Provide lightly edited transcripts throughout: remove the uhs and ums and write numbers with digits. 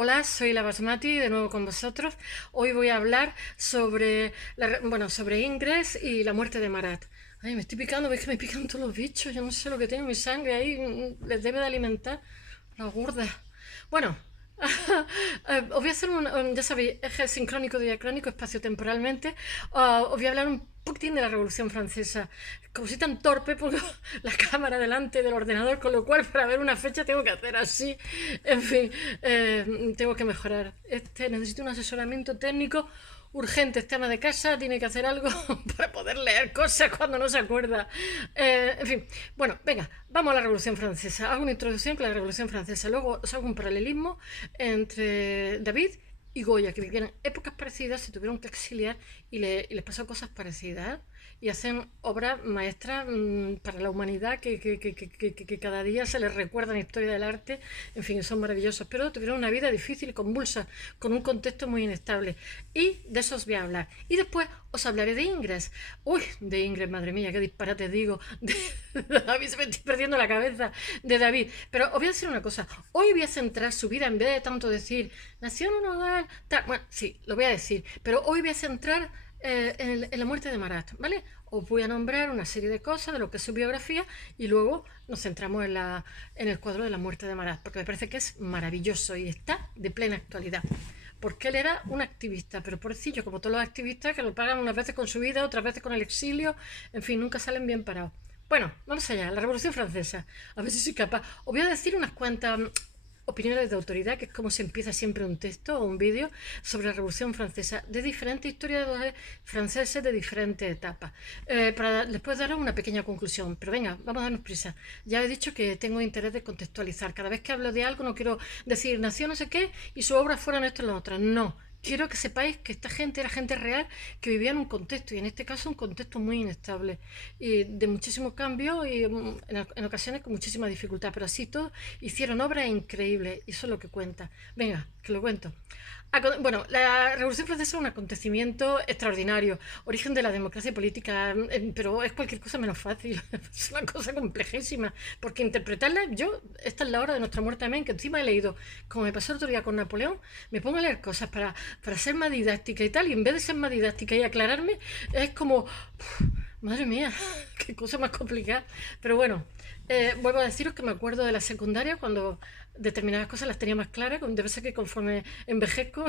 Hola, soy la Basmati, de nuevo con vosotros. Hoy voy a hablar sobre, sobre Ingres y la muerte de Marat. Ay, me estoy picando, veis que me pican todos los bichos, yo no sé lo que tengo en mi sangre ahí, les debe de alimentar la gorda. Bueno, os voy a hacer ya sabéis, eje sincrónico, diacrónico, espacio-temporalmente. Os voy a hablar un poquitín de la Revolución Francesa. Como soy tan torpe, pongo la cámara delante del ordenador, con lo cual para ver una fecha tengo que hacer así. En fin, tengo que mejorar. Necesito un asesoramiento técnico urgente. Este ama de casa tiene que hacer algo para poder leer cosas cuando no se acuerda. En fin, bueno, venga, vamos a la Revolución Francesa. Hago una introducción con la Revolución Francesa. Luego os hago un paralelismo entre David y Goya, que vivieron épocas parecidas, se tuvieron que exiliar y les pasó cosas parecidas. Y hacen obras maestras para la humanidad que cada día se les recuerda en la historia del arte. En fin, son maravillosos, pero tuvieron una vida difícil, convulsa, con un contexto muy inestable. Y de eso os voy a hablar. Y después os hablaré de Ingres. Uy, de Ingres, madre mía, qué disparate digo. De David, se me estoy perdiendo la cabeza de David. Pero os voy a decir una cosa. Hoy voy a centrar su vida, en vez de tanto decir, nació en un hogar, tal. Bueno, sí, lo voy a decir. Pero hoy voy a centrar en la muerte de Marat, ¿vale? Os voy a nombrar una serie de cosas de lo que es su biografía y luego nos centramos en el cuadro de la muerte de Marat, porque me parece que es maravilloso y está de plena actualidad. Porque él era un activista, pero pobrecillo, como todos los activistas que lo pagan unas veces con su vida, otras veces con el exilio, en fin, nunca salen bien parados. Bueno, vamos allá, la Revolución Francesa. A ver si soy capaz. Os voy a decir unas cuantas opiniones de autoridad, que es como se empieza siempre un texto o un vídeo sobre la Revolución Francesa, de diferentes historiadores franceses de diferentes etapas, para después daros una pequeña conclusión. Pero venga, vamos a darnos prisa. Ya he dicho que tengo interés de contextualizar. Cada vez que hablo de algo no quiero decir nació no sé qué y su obra fueran esto y lo otro. No. Quiero que sepáis que esta gente era gente real que vivía en un contexto, y en este caso un contexto muy inestable y de muchísimo cambio y en ocasiones con muchísima dificultad, pero así todo hicieron obras increíbles y eso es lo que cuenta. Venga, que lo cuento. Bueno, la Revolución Francesa es un acontecimiento extraordinario, origen de la democracia política, pero es cualquier cosa menos fácil, es una cosa complejísima, porque interpretarla, esta es la hora de nuestra muerte, amén, que encima he leído, como me pasó el otro día con Napoleón, me pongo a leer cosas para ser más didáctica y tal, y en vez de ser más didáctica y aclararme, es como, madre mía, qué cosa más complicada. Pero bueno, vuelvo a deciros que me acuerdo de la secundaria cuando determinadas cosas las tenía más claras. Debe ser que conforme envejezco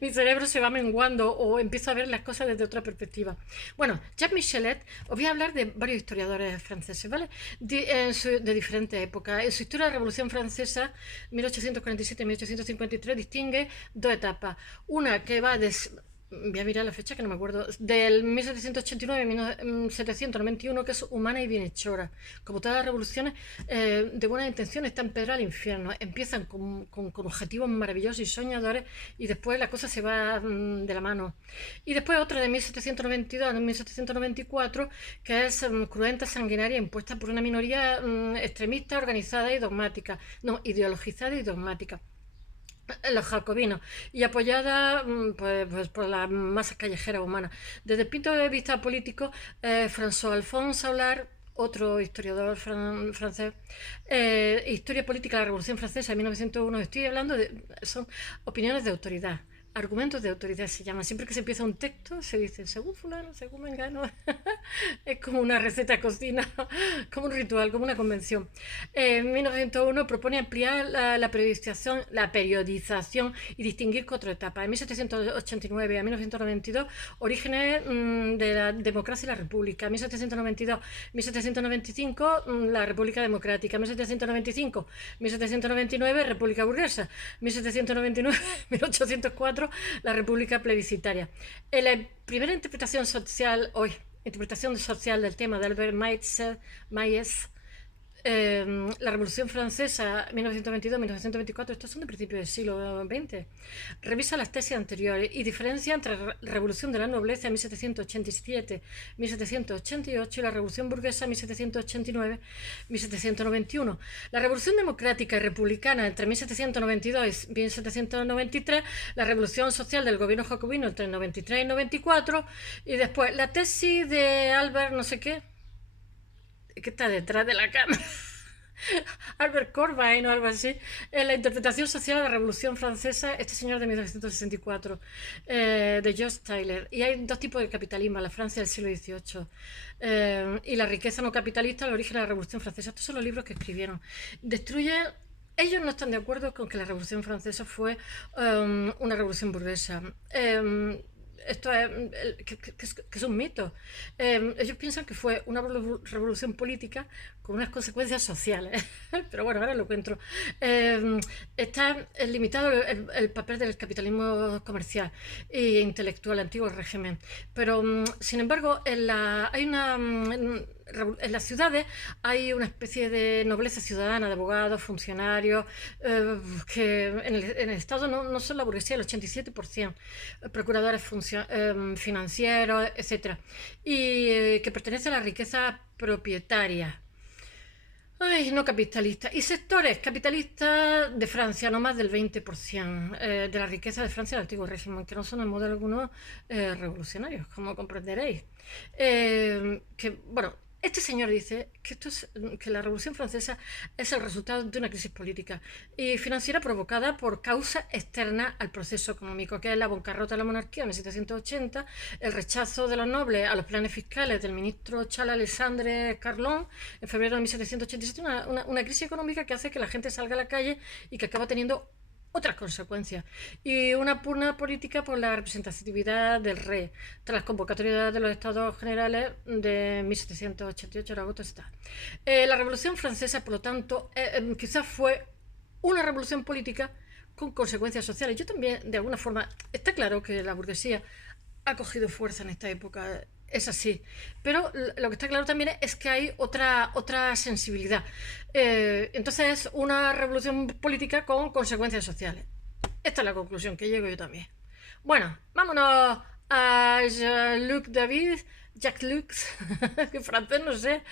mi cerebro se va menguando o empiezo a ver las cosas desde otra perspectiva. Bueno, Jacques Michelet, os voy a hablar de varios historiadores franceses, ¿vale? De diferentes épocas. En su historia de la Revolución Francesa, 1847-1853, distingue dos etapas. Una que va de voy a mirar la fecha que no me acuerdo, del 1789 a 1791, que es humana y bienhechora. Como todas las revoluciones de buenas intenciones están pedra al infierno. Empiezan con objetivos maravillosos y soñadores y después la cosa se va de la mano. Y después otra de 1792 a 1794, que es cruenta, sanguinaria, impuesta por una minoría extremista, organizada y dogmática. No, ideologizada y dogmática, los jacobinos, y apoyada por las masas callejeras humanas. Desde el punto de vista político, François Alphonse Aulard, otro historiador francés, Historia política de la Revolución Francesa de 1901, estoy hablando son opiniones de autoridad. Argumentos de autoridad se llama. Siempre que se empieza un texto se dice según fulano, según mengano. Es como una receta de cocina, como un ritual, como una convención. En 1901 propone ampliar la periodización y distinguir cuatro etapas. En 1789 a 1992, orígenes de la democracia y la república. En 1792, 1795, la república democrática. 1795, 1799, república burguesa. 1799, 1804, la república plebiscitaria. En la primera interpretación social del tema de Albert Mayes, la Revolución Francesa 1922-1924, estos son de principios del siglo XX, revisa las tesis anteriores y diferencia entre la Revolución de la Nobleza 1787-1788 y la Revolución Burguesa 1789-1791. La Revolución Democrática y Republicana entre 1792 y 1793, la Revolución Social del gobierno jacobino entre el 93 y el 94, y después la tesis de Albert no sé qué, que está detrás de la cámara. Albert Corbijn o algo así, en la interpretación social de la Revolución Francesa, este señor de 1964, de George Tyler. Y hay dos tipos de capitalismo, la Francia del siglo XVIII y la riqueza no capitalista, el origen de la Revolución Francesa. Estos son los libros que escribieron. Destruye ellos no están de acuerdo con que la Revolución Francesa fue una revolución burguesa. Esto es, que es un mito. Ellos piensan que fue una revolución política con unas consecuencias sociales. Pero bueno, ahora lo encuentro. Está limitado el papel del capitalismo comercial e intelectual, antiguo régimen. Pero, sin embargo, en las ciudades hay una especie de nobleza ciudadana, de abogados, funcionarios, que en el Estado no son la burguesía, el 87%, procuradores financieros, etcétera, y que pertenece a la riqueza propietaria. Ay, no capitalista. Y sectores capitalistas de Francia, no más del 20% de la riqueza de Francia del antiguo régimen, que no son en modo alguno revolucionarios, como comprenderéis. Bueno, este señor dice que la Revolución Francesa es el resultado de una crisis política y financiera provocada por causas externas al proceso económico, que es la bancarrota de la monarquía en 1780, el rechazo de los nobles a los planes fiscales del ministro Charles Alexandre Carlon en febrero de 1787, una crisis económica que hace que la gente salga a la calle y que acaba teniendo otras consecuencias, y una pugna política por la representatividad del rey tras las convocatorias de los estados generales de 1788 de agosto. La Revolución Francesa, por lo tanto, quizás fue una revolución política con consecuencias sociales. Yo también, de alguna forma, está claro que la burguesía ha cogido fuerza en esta época, es así. Pero lo que está claro también es que hay otra sensibilidad. Entonces es una revolución política con consecuencias sociales. Esta es la conclusión que llego yo también. Bueno, vámonos a Jean-Luc David, Jacques-Luc, que francés no sé,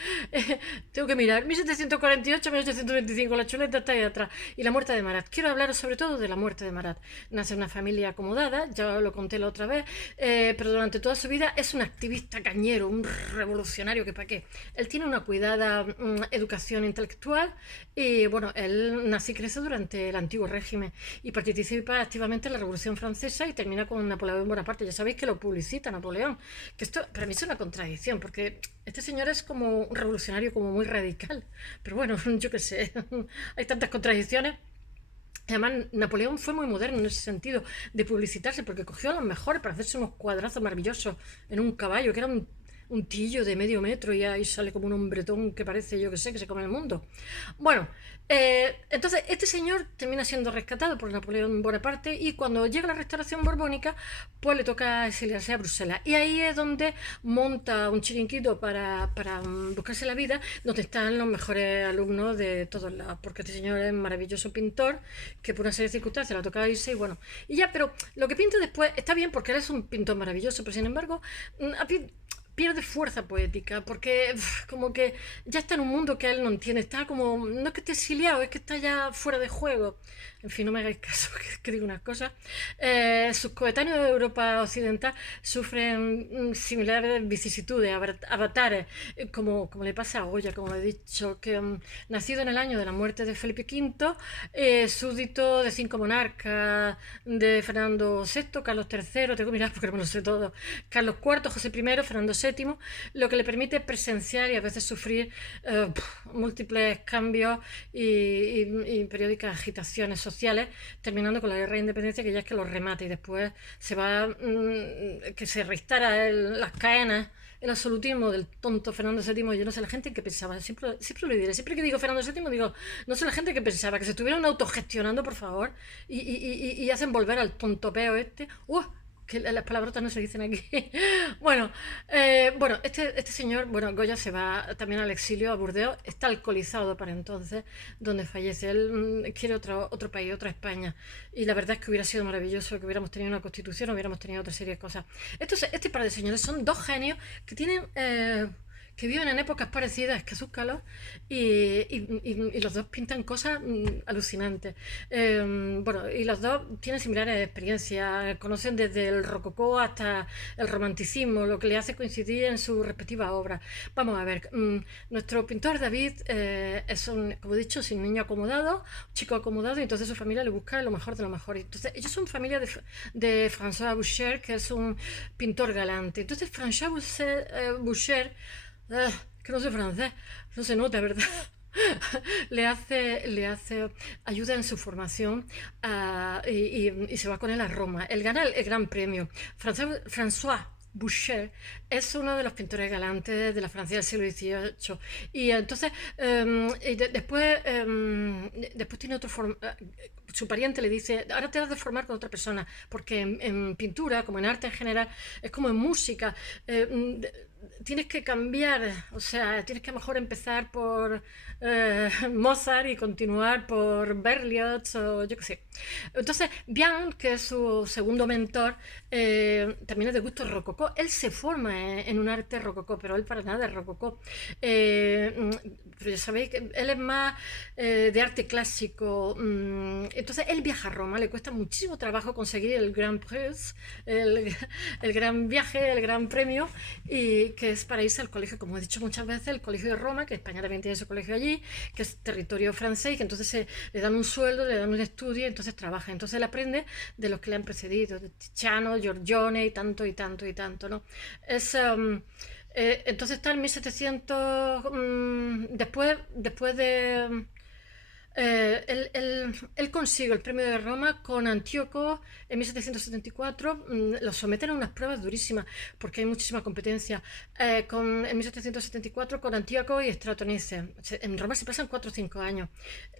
tengo que mirar, 1748-1825, la chuleta está ahí atrás, y la muerte de Marat. Quiero hablaros sobre todo de la muerte de Marat. Nace en una familia acomodada, ya lo conté la otra vez, pero durante toda su vida es un activista cañero, un revolucionario que para qué. Él tiene una cuidada educación intelectual y bueno, él nace y crece durante el antiguo régimen y participa activamente en la Revolución Francesa y termina con Napoleón Bonaparte. Ya sabéis que lo publicita Napoleón, que esto para mí es una contradicción, porque este señor es como un revolucionario como muy radical, pero bueno, yo qué sé, hay tantas contradicciones. Además, Napoleón fue muy moderno en ese sentido de publicitarse, porque cogió a los mejores para hacerse unos cuadrazos maravillosos en un caballo, que era un tillo de medio metro, y ahí sale como un hombretón que parece, yo que sé, que se come el mundo. Bueno, entonces este señor termina siendo rescatado por Napoleón Bonaparte, y cuando llega la restauración borbónica, pues le toca exiliarse a Bruselas. Y ahí es donde monta un chiringuito para buscarse la vida, donde están los mejores alumnos de todos lados, porque este señor es un maravilloso pintor, que por una serie de circunstancias le toca irse, y bueno, y ya, pero lo que pinta después está bien porque él es un pintor maravilloso, pero sin embargo, pierde fuerza poética, porque como que ya está en un mundo que él no entiende, está como, no es que esté exiliado, es que está ya fuera de juego. En fin, no me hagáis caso, que digo unas cosas. Sus coetáneos de Europa Occidental sufren similares vicisitudes, avatares, como le pasa a Goya, como lo he dicho, que nacido en el año de la muerte de Felipe V, súbdito de 5 monarcas, de Fernando VI, Carlos III, tengo que mirar porque no me lo sé todo, Carlos IV, José I, Fernando VII, lo que le permite presenciar y a veces sufrir múltiples cambios y periódicas agitaciones sociales, terminando con la guerra de independencia, que ya es que lo remata, y después se va que se reinstala las cadenas, el absolutismo del tonto Fernando VII. Yo no sé la gente que pensaba, siempre lo diré, siempre que digo Fernando VII digo, no sé la gente que pensaba, que se estuvieran autogestionando, por favor, y hacen volver al tontopeo este. Que las palabrotas no se dicen aquí. Bueno, este señor, bueno, Goya se va también al exilio a Burdeos, está alcoholizado para entonces, donde fallece. Él quiere otro país, otra España, y la verdad es que hubiera sido maravilloso que hubiéramos tenido una constitución, hubiéramos tenido otra serie de cosas. Este par de señores son dos genios que tienen que viven en épocas parecidas que sus calos y los dos pintan cosas alucinantes. Bueno, y los dos tienen similares experiencias, conocen desde el rococó hasta el romanticismo, lo que le hace coincidir en sus respectivas obras. Vamos a ver, nuestro pintor David es un, como he dicho, es un niño acomodado, un chico acomodado, y entonces su familia le busca lo mejor de lo mejor. Entonces, ellos son familia de François Boucher, que es un pintor galante. Entonces, François Boucher, que no sé francés, no se nota, ¿verdad? le hace ayuda en su formación y se va con él a Roma. Él gana el gran premio. François Boucher es uno de los pintores galantes de la Francia del siglo XVIII. Y entonces, después tiene otro su pariente le dice, ahora te has de formar con otra persona, porque en pintura, como en arte en general, es como en música, tienes que cambiar, o sea, tienes que a lo mejor empezar por Mozart y continuar por Berlioz o yo qué sé. Entonces, Bian, que es su segundo mentor, también es de gusto rococó. Él se forma en un arte rococó, pero él para nada es rococó. Pero ya sabéis que él es más de arte clásico. Entonces, él viaja a Roma, le cuesta muchísimo trabajo conseguir el Grand Prix, el gran viaje, el gran premio, y que es para irse al colegio, como he dicho muchas veces, el colegio de Roma, que España también tiene su colegio allí, que es territorio francés, que entonces le dan un sueldo, le dan un estudio, y entonces trabaja. Entonces él aprende de los que le han precedido, de Tiziano, Giorgione y tanto y tanto y tanto, ¿no? Es... entonces está en 1700, después de... él consigue el premio de Roma con Antíoco en 1774. Lo someten a unas pruebas durísimas porque hay muchísima competencia. En 1774 con Antíoco y Stratonice. En Roma se pasan 4 o 5 años.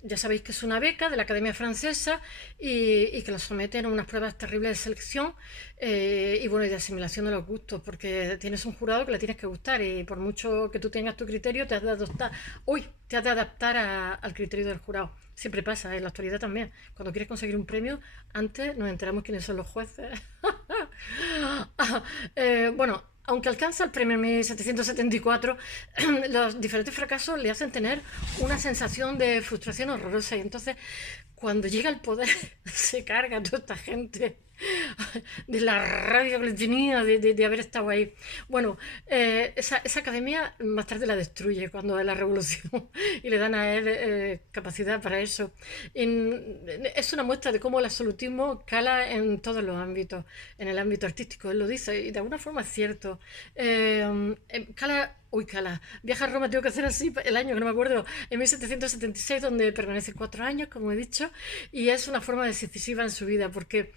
Ya sabéis que es una beca de la Academia Francesa y que lo someten a unas pruebas terribles de selección y bueno, y de asimilación de los gustos, porque tienes un jurado que le tienes que gustar y por mucho que tú tengas tu criterio, te has de adoptar. Uy, te has de adaptar al criterio del jurado. Siempre pasa, en la actualidad también. Cuando quieres conseguir un premio, antes nos enteramos quiénes son los jueces. Bueno, aunque alcanza el premio en 1774, los diferentes fracasos le hacen tener una sensación de frustración horrorosa y entonces cuando llega al poder se carga a toda esta gente de la rabia que le tenía de haber estado ahí. Bueno, esa academia más tarde la destruye cuando hay la revolución y le dan a él capacidad para eso. Es una muestra de cómo el absolutismo cala en todos los ámbitos, en el ámbito artístico, él lo dice, y de alguna forma es cierto. Cala. Uy, cala. Viaja a Roma, tengo que hacer así el año, que no me acuerdo, en 1776, donde permanece 4 años, como he dicho, y es una forma decisiva en su vida, porque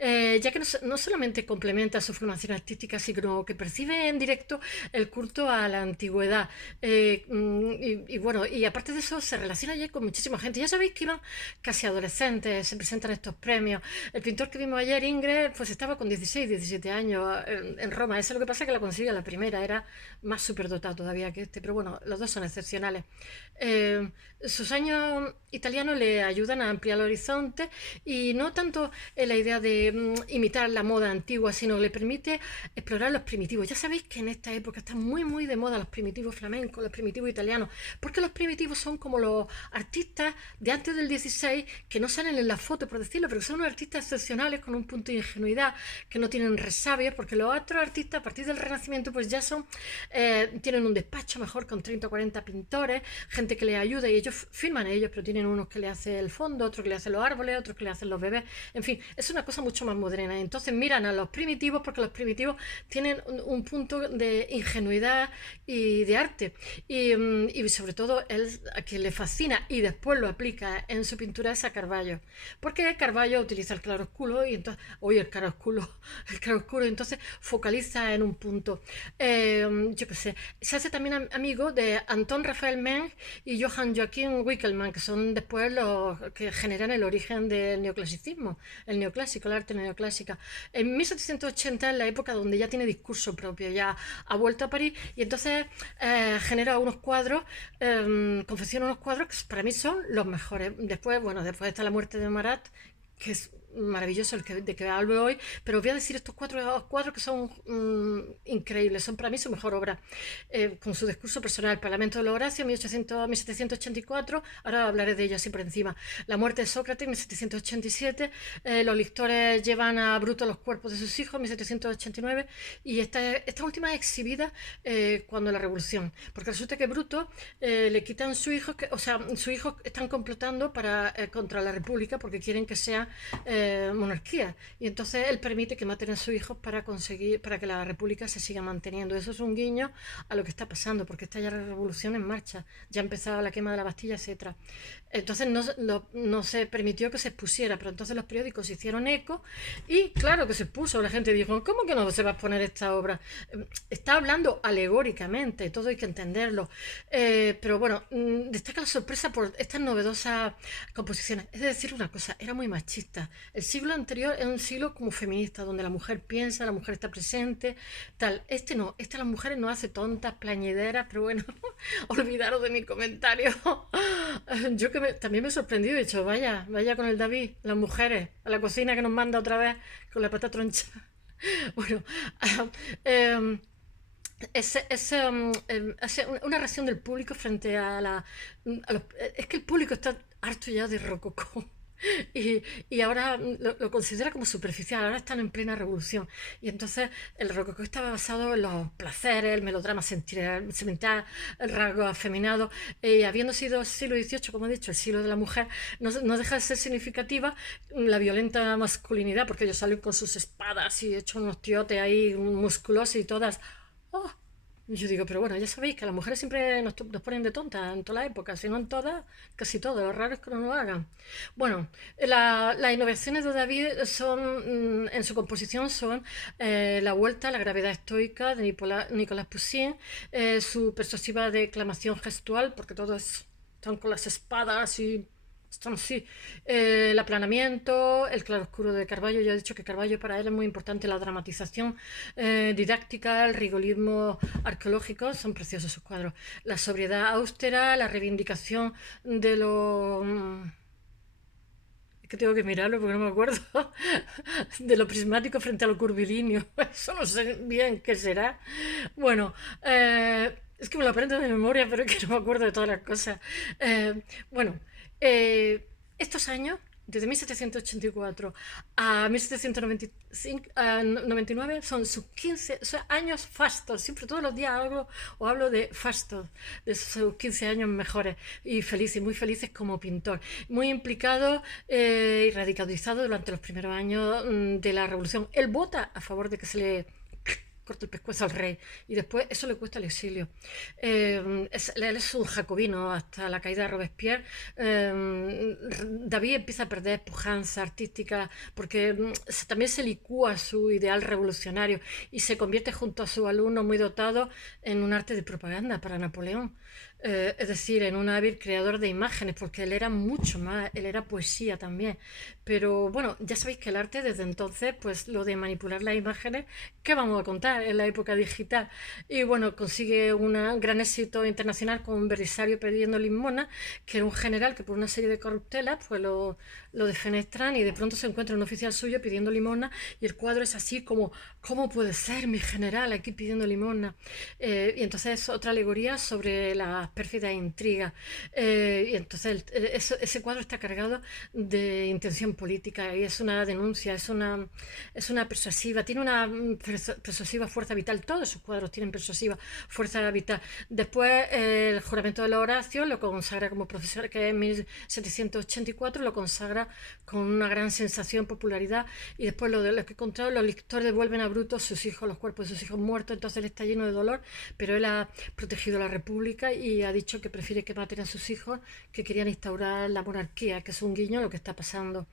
ya que no solamente complementa su formación artística, sino que percibe en directo el culto a la antigüedad. Y bueno, y aparte de eso, se relaciona ya con muchísima gente. Ya sabéis que iban casi adolescentes, se presentan estos premios. El pintor que vimos ayer, Ingres, pues estaba con 16, 17 años en Roma. Eso es lo que pasa, que la consigue a la primera, era más superdotado todavía que este, pero bueno, los dos son excepcionales. Sus años italianos le ayudan a ampliar el horizonte y no tanto en la idea de imitar la moda antigua, sino le permite explorar los primitivos. Ya sabéis que en esta época están muy muy de moda los primitivos flamencos, los primitivos italianos, porque los primitivos son como los artistas de antes del 16 que no salen en la foto, por decirlo, pero son unos artistas excepcionales con un punto de ingenuidad, que no tienen resabios, porque los otros artistas a partir del Renacimiento pues ya son tienen un despacho mejor con 30 o 40 pintores, gente que les ayuda y ellos firman ellos, pero tienen unos que le hacen el fondo, otros que le hacen los árboles, otros que le hacen los bebés, en fin, es una cosa mucho más moderna. Entonces miran a los primitivos porque los primitivos tienen un punto de ingenuidad y de arte y sobre todo él, a quien le fascina y después lo aplica en su pintura es a Caravaggio, porque Caravaggio utiliza el claroscuro y entonces, oye, el claroscuro, entonces focaliza en un punto. Yo qué sé, se hace también amigo de Anton Raphael Mengs y Johann Joachim Winckelmann, que son después los que generan el origen del neoclasicismo, el neoclásico, el arte neoclásica. En 1780 es la época donde ya tiene discurso propio, ya ha vuelto a París y entonces genera unos cuadros, confecciona unos cuadros que para mí son los mejores. Después, bueno, después está la muerte de Marat, que es maravilloso de que hablo hoy, pero os voy a decir estos cuatro cuadros que son increíbles, son para mí su mejor obra, con su discurso personal, el Parlamento de los Horacios, 1784, ahora hablaré de ello así por encima, la muerte de Sócrates, 1787, los lictores llevan a Bruto los cuerpos de sus hijos, 1789, y esta última es exhibida cuando la Revolución, porque resulta que Bruto le quitan su hijo, o sea, su hijo están complotando contra la República porque quieren que sea monarquía, y entonces él permite que maten a sus hijos para que la República se siga manteniendo. Eso es un guiño a lo que está pasando, porque está ya la revolución en marcha, ya ha empezado la quema de la Bastilla, etcétera. Entonces no se permitió que se expusiera, pero entonces los periódicos hicieron eco y claro que se expuso. La gente dijo, ¿cómo que no se va a exponer esta obra? Está hablando alegóricamente, todo hay que entenderlo, pero bueno, destaca la sorpresa por estas novedosas composiciones. Es decir, una cosa, era muy machista. El siglo anterior es un siglo como feminista, donde la mujer piensa, la mujer está presente, tal. Este no, las mujeres no hace tontas, plañideras, pero bueno, olvidaros de mi comentario. Yo también me he sorprendido, he dicho, vaya con el David, las mujeres, a la cocina que nos manda otra vez con la pata troncha. Bueno, eh, una reacción del público frente es que el público está harto ya de rococó. Y ahora lo considera como superficial, ahora están en plena revolución. Y entonces el rococó estaba basado en los placeres, el melodrama sentimental, el rasgo afeminado. Y habiendo sido el siglo XVIII, como he dicho, el siglo de la mujer, no deja de ser significativa la violenta masculinidad, porque ellos salen con sus espadas y hechos unos tiotes ahí musculosos y todas. ¡Oh! Yo digo, pero bueno, ya sabéis que las mujeres siempre nos ponen de tontas en todas las épocas, si no en todas, casi todas. Lo raro es que no lo hagan. Bueno, las innovaciones de David en su composición son la vuelta a la gravedad estoica de Nicolas Poussin, su persuasiva declamación gestual, porque todos están con las espadas y están así. El aplanamiento, el claroscuro de Carballo. Yo he dicho que Carballo para él es muy importante, la dramatización didáctica, el rigorismo arqueológico, son preciosos sus cuadros. La sobriedad austera, la reivindicación de lo... Es que tengo que mirarlo porque no me acuerdo. De lo prismático frente a lo curvilíneo. Eso no sé bien qué será. Bueno, es que me lo aprendo de memoria, pero es que no me acuerdo de todas las cosas. Bueno, estos años, desde 1784 a 1799, son sus 15 años fastos. Siempre, todos los días hablo de fastos, de sus 15 años mejores y felices, muy felices como pintor. Muy implicado y radicalizado durante los primeros años de la Revolución. Él vota a favor de que se le corta el pescuezo al rey y después eso le cuesta el exilio. Él es un jacobino hasta la caída de Robespierre. David empieza a perder pujanza artística porque también se licúa su ideal revolucionario y se convierte junto a su alumno muy dotado en un arte de propaganda para Napoleón. Es decir, en un hábil creador de imágenes, porque él era mucho más, él era poesía también. Pero bueno, ya sabéis que el arte desde entonces, pues lo de manipular las imágenes, ¿qué vamos a contar en la época digital? Y bueno, consigue un gran éxito internacional con Belisario pidiendo limosna, que era un general que por una serie de corruptelas pues lo defenestran y de pronto se encuentra un oficial suyo pidiendo limosna y el cuadro es así como, ¿cómo puede ser mi general aquí pidiendo limosna? Y entonces es otra alegoría sobre las pérfidas intrigas. Y entonces ese cuadro está cargado de intención política y es una denuncia, es una persuasiva, tiene una persuasiva fuerza vital. Todos sus cuadros tienen persuasiva fuerza vital. Después el juramento de los Horacios lo consagra como profesor, que en 1784 lo consagra con una gran sensación, popularidad, y después lo que he contado, los lictores devuelven a Bruto sus hijos, los cuerpos de sus hijos muertos, entonces él está lleno de dolor, pero él ha protegido a la República y ha dicho que prefiere que maten a sus hijos, que querían instaurar la monarquía, que es un guiño a lo que está pasando.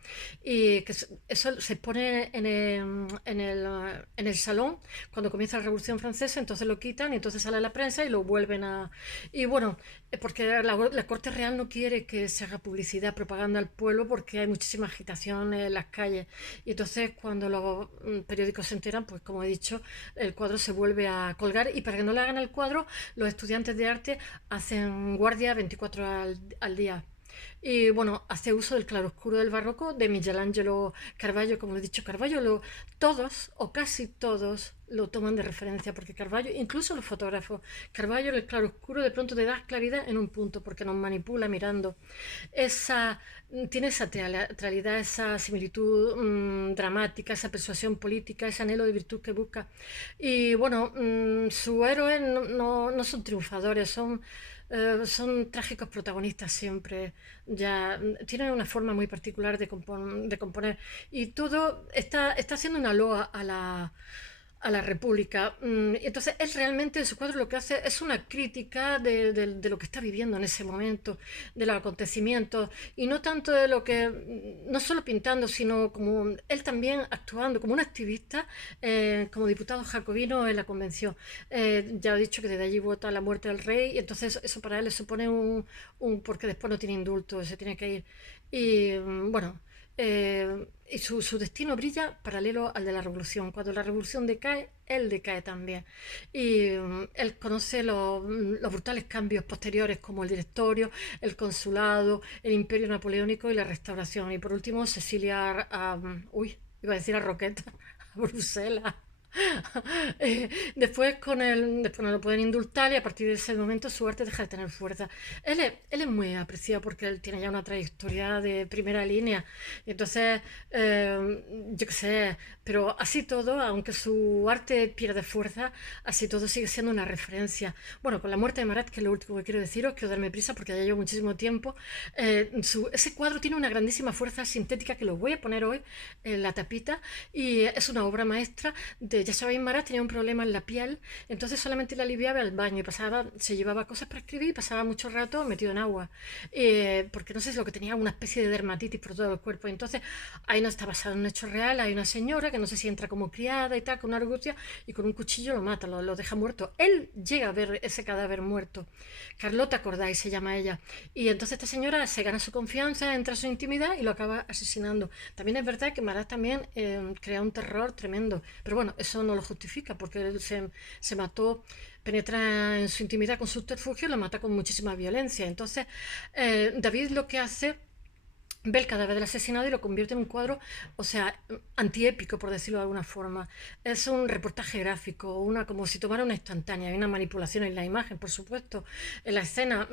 Y que eso se pone en el salón cuando comienza la Revolución Francesa, entonces lo quitan y entonces sale a la prensa y lo vuelven a... Y bueno, porque la corte real no quiere que se haga publicidad, propaganda al pueblo, porque hay muchísima agitación en las calles. Y entonces cuando los periódicos se enteran, pues como he dicho, el cuadro se vuelve a colgar y para que no le hagan el cuadro, los estudiantes de arte hacen guardia 24 horas al día. Y bueno, hace uso del claroscuro del barroco de Michelangelo Caravaggio, como he dicho, Caravaggio todos o casi todos lo toman de referencia, porque Caravaggio, incluso los fotógrafos, Caravaggio en el claroscuro de pronto te da claridad en un punto, porque nos manipula mirando. Esa, tiene esa teatralidad, esa similitud dramática, esa persuasión política, ese anhelo de virtud que busca. Y bueno, sus héroes no son triunfadores, son trágicos protagonistas siempre. Ya tienen una forma muy particular de componer. Y todo está haciendo una loa a la República. Entonces, él realmente en su cuadro lo que hace es una crítica de lo que está viviendo en ese momento, de los acontecimientos, y no tanto de lo que, no solo pintando, sino como él también actuando como un activista, como diputado jacobino en la convención. Ya he dicho que desde allí vota la muerte del rey, y entonces eso para él le supone porque después no tiene indulto, se tiene que ir. Y bueno, y su destino brilla paralelo al de la revolución. Cuando la revolución decae, él decae también. Y él conoce los brutales cambios posteriores como el directorio, el consulado, el imperio napoleónico y la restauración. Y por último, Cecilia uy, iba a decir a Roqueta, a Bruselas. Después no lo pueden indultar y a partir de ese momento su arte deja de tener fuerza. Él es muy apreciado porque él tiene ya una trayectoria de primera línea. Y entonces, yo qué sé, pero así todo, aunque su arte pierde fuerza, así todo sigue siendo una referencia. Bueno, con la muerte de Marat, que es lo último que quiero deciros, quiero darme prisa porque ya llevo muchísimo tiempo, ese cuadro tiene una grandísima fuerza sintética que lo voy a poner hoy en la tapita y es una obra maestra ya sabéis, Marat tenía un problema en la piel, entonces solamente le aliviaba al baño y se llevaba cosas para escribir y pasaba mucho rato metido en agua, porque no sé, es lo que tenía una especie de dermatitis por todo el cuerpo. Entonces ahí no está basado en un hecho real, hay una señora que no sé si entra como criada y tal, con una argucia y con un cuchillo lo mata, lo deja muerto. Él llega a ver ese cadáver muerto. Carlota Corday se llama ella. Y entonces esta señora se gana su confianza, entra a su intimidad y lo acaba asesinando. También es verdad que Marat también crea un terror tremendo, pero bueno, eso no lo justifica porque él se mató, penetra en su intimidad con subterfugio y lo mata con muchísima violencia. Entonces, David lo que hace ve el cadáver del asesinado y lo convierte en un cuadro, o sea, antiépico, por decirlo de alguna forma. Es un reportaje gráfico, como si tomara una instantánea. Hay una manipulación en la imagen, por supuesto, en la escena,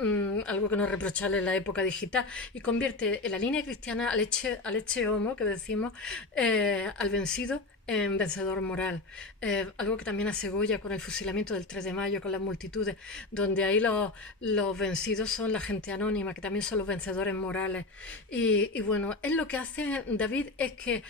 algo que no es reprochable en la época digital, y convierte en la línea cristiana al eche homo, que decimos, al vencido en vencedor moral. Algo que también hace Goya con el fusilamiento del 3 de mayo, con las multitudes, donde ahí los vencidos son la gente anónima, que también son los vencedores morales. Y bueno, él lo que hace, David, es que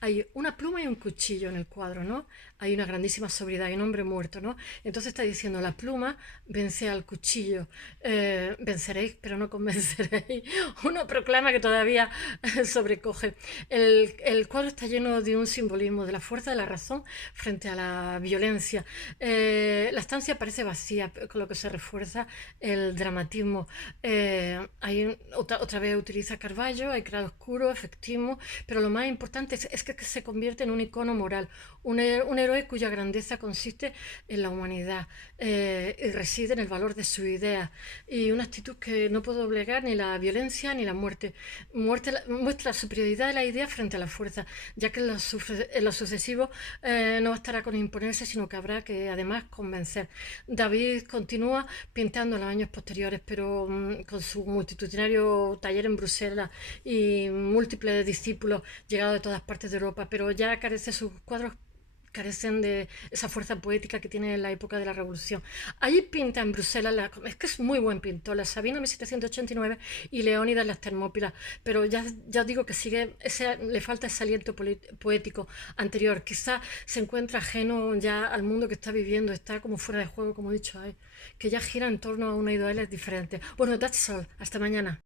hay una pluma y un cuchillo en el cuadro, ¿no? Hay una grandísima sobriedad, hay un hombre muerto, ¿no? Entonces está diciendo, la pluma vence al cuchillo, venceréis, pero no convenceréis. Uno proclama que todavía sobrecoge. El cuadro está lleno de un simbolismo, de la fuerza de la razón frente a la violencia. La estancia parece vacía, con lo que se refuerza el dramatismo. Otra vez utiliza Carballo, hay claroscuro, efectismo, pero lo más importante es que se convierte en un icono moral, un héroe cuya grandeza consiste en la humanidad y reside en el valor de su idea y una actitud que no puede doblegar ni la violencia ni la muerte. Muestra la superioridad de la idea frente a la fuerza, ya que en lo sucesivo no bastará con imponerse, sino que habrá que además convencer. David continúa pintando en los años posteriores, pero con su multitudinario taller en Bruselas y múltiples discípulos llegados de todas partes de Europa, pero ya sus cuadros carecen de esa fuerza poética que tiene en la época de la Revolución. Allí pinta en Bruselas, es que es muy buen pintor, la Sabina 1789 y Leónidas las Termópilas, pero ya digo que le falta ese aliento poético anterior, quizá se encuentra ajeno ya al mundo que está viviendo, está como fuera de juego, como he dicho ahí, que ya gira en torno a una ideales diferente. Bueno, that's all, hasta mañana.